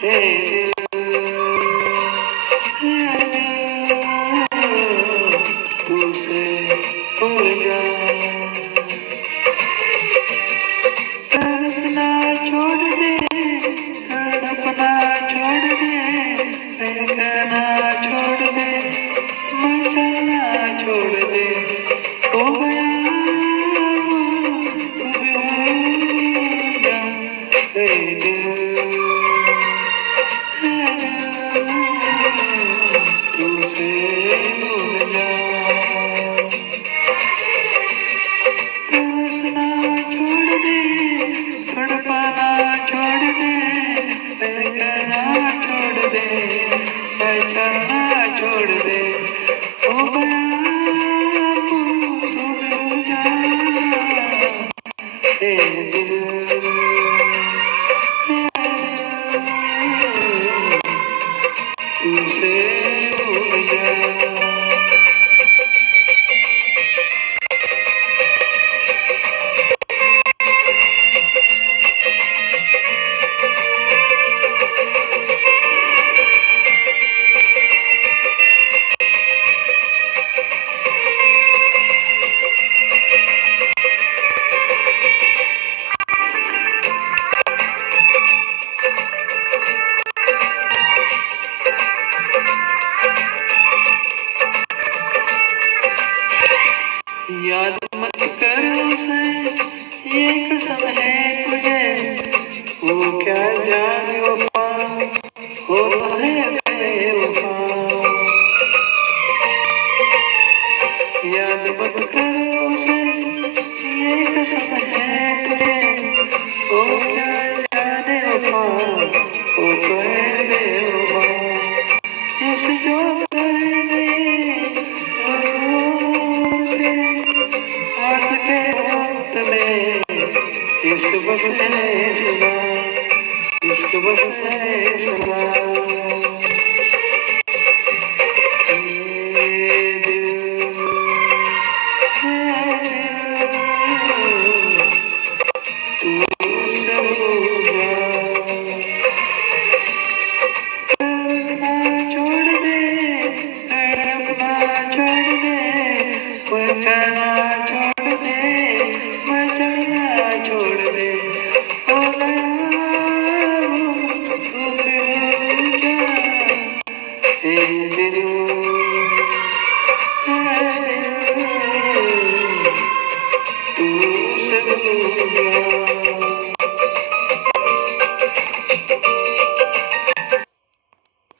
हे तुझसे भूल जा, तरसना छोड़ दे, तड़पना छोड़ दे, बहकना छोड़ दे, मचलना छोड़ दे, हो गया तू भी भूल जा, हे दिल, हे तुझसे भूल जा, तरसना छोड़ दे, तड़पना छोड़ दे, बहकना छोड़ दे, मचलना छोड़ दे, हो गया तू भूल जा, हे दिल, तुझसे भूल जा. याद मत कर उसे, ये कसम है तुझे, वो क्या जाने वफा, होता है बेवफा. याद मत कर उसे, ये कसम है तुझे, वो क्या जाने वफा, होता है बेवफा. ऐसे जो करेंगे आज के वक्त में, इस बस है सदा, इश्क बस है सदा. ये दिल, है तू सब जा, करना छोड़ दे, तड़पना छोड़ दे, भटकना छोड़ दे, मचलना छोड़ दे, हो गया तू भी भूल जा, हे दिल.